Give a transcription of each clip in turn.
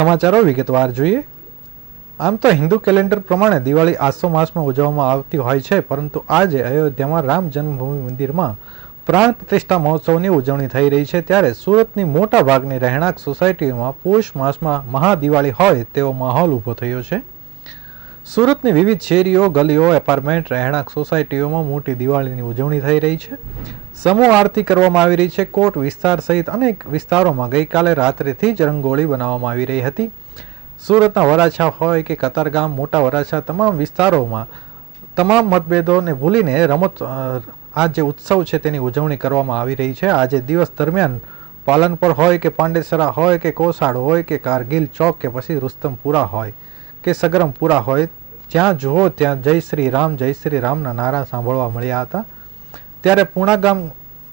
સમાચારો વિગતવાર જોઈએ. આમ તો હિન્દુ કેલેન્ડર પ્રમાણે દિવાળી આસો માસમાં ઉજવવામાં આવતી હોય છે, પરંતુ આજે અયોધ્યામાં રામ જન્મભૂમિ મંદિરમાં પ્રાણ પ્રતિષ્ઠા મહોત્સવની ઉજવણી થઈ રહી છે, ત્યારે સુરતની મોટા ભાગની રહેણાંક સોસાયટીઓમાં પોષ માસમાં મહાદિવાળી હોય તેવો માહોલ ઊભો થયો છે. સુરતની વિવિધ શેરીઓ, ગલીઓ, એપાર્ટમેન્ટ, રહેણાંક સોસાયટીઓમાં મોટી દિવાળીની ઉજવણી થઈ રહી છે. સમૂહ આરતી કરવામાં આવી રહી છે. કોટ વિસ્તાર સહિત અનેક વિસ્તારોમાં ગઈકાલે રાત્રેથી જ રંગોળી બનાવવામાં આવી રહી હતી. સુરતના વરાછા હોય કે કતારગામ, મોટા વરાછા તમામ વિસ્તારોમાં તમામ મતભેદોને ભૂલીને રમત આ જે ઉત્સવ છે તેની ઉજવણી કરવામાં આવી રહી છે. આજે દિવસ દરમિયાન પાલનપુર હોય કે પાંડેસરા હોય કે કોસાડ હોય કે કારગિલ ચોક કે પછી રુસ્તમપુરા હોય. કે સગરમ પૂરા હોય, જ્યાં જુઓ ત્યાં જય શ્રી રામ, જય શ્રી રામના નારા સાંભળવા મળ્યા હતા. ત્યારે પૂણા ગામ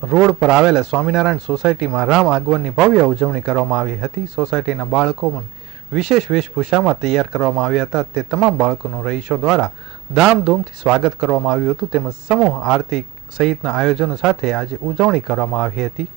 રોડ પર આવેલા સ્વામિનારાયણ સોસાયટીમાં રામ આગમનની ભવ્ય ઉજવણી કરવામાં આવી હતી. સોસાયટીના બાળકો પણ વિશેષ વેશભૂષામાં તૈયાર કરવામાં આવ્યા હતા. તે તમામ બાળકોનો રહીશો દ્વારા ધામધૂમથી સ્વાગત કરવામાં આવ્યું હતું. તેમજ સમૂહ આરતી સહિતના આયોજનો સાથે આજે ઉજવણી કરવામાં આવી હતી.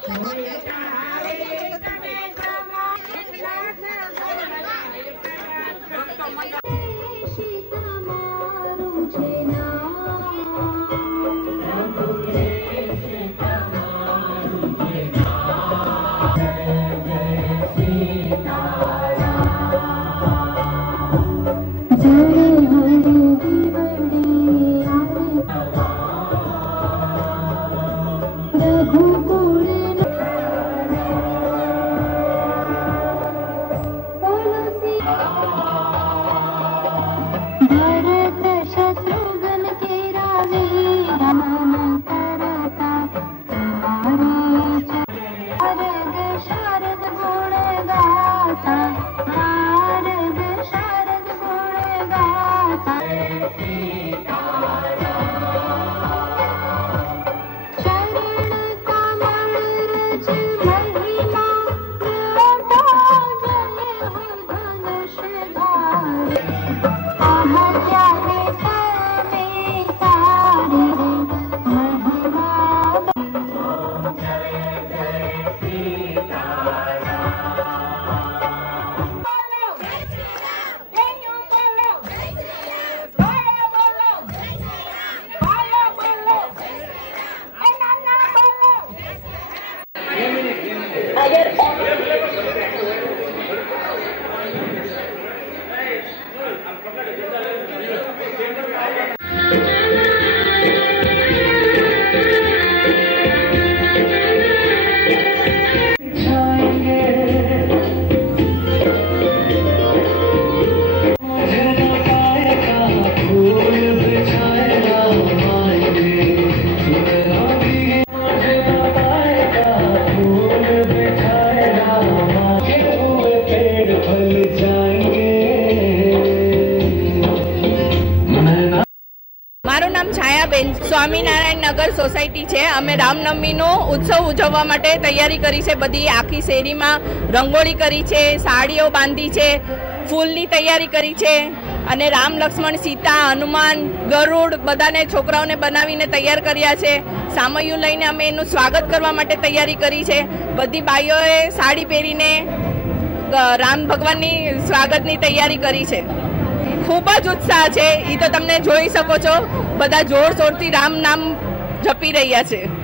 કી મારા મારું નામ છાયાબેન સ્વામિનારાયણ નગર સોસાયટી છે. અમે રામનવમીનો ઉત્સવ ઉજવવા માટે તૈયારી કરી છે. બધી આખી શેરીમાં રંગોળી કરી છે, સાડીઓ બાંધી છે, ફૂલની તૈયારી કરી છે અને રામ, લક્ષ્મણ, સીતા, હનુમાન, ગરુડ બધાને છોકરાઓને બનાવીને તૈયાર કર્યા છે. સામયું લઈને અમે એનું સ્વાગત કરવા માટે તૈયારી કરી છે. બધી બાઈઓએ સાડી પહેરીને રામ ભગવાનની સ્વાગતની તૈયારી કરી છે. ખૂબ જ ઉત્સાહ છે. એ તો તમને જોઈ શકો છો. બધા જોરશોરથી રામ નામ જપી રહ્યા છે.